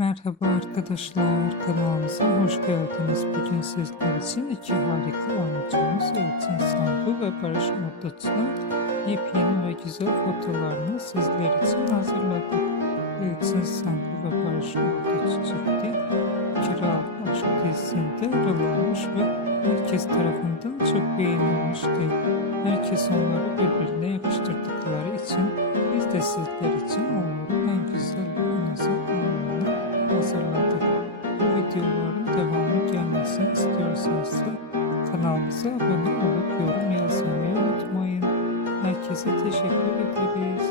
Merhaba arkadaşlar, kanalımıza hoş geldiniz. Bugün sizler için iki harika oyuncumuz Elçin Sangu ve Barış Arduç'un yepyeni ve güzel fotolarını sizler için hazırladık. Elçin Sangu ve Barış Arduç çifti Kiralık Aşk dizisinde rol almış ve herkes tarafından çok beğenilmişti. Herkes onları birbirine yakıştırdıkları için biz de sizler için onların en güzel ve en özel anlarını hazırladık. Bu videoların devamı gelmesini istiyorsanız kanalımıza abone olup yorum yazmayı unutmayın. Herkese teşekkür ederiz.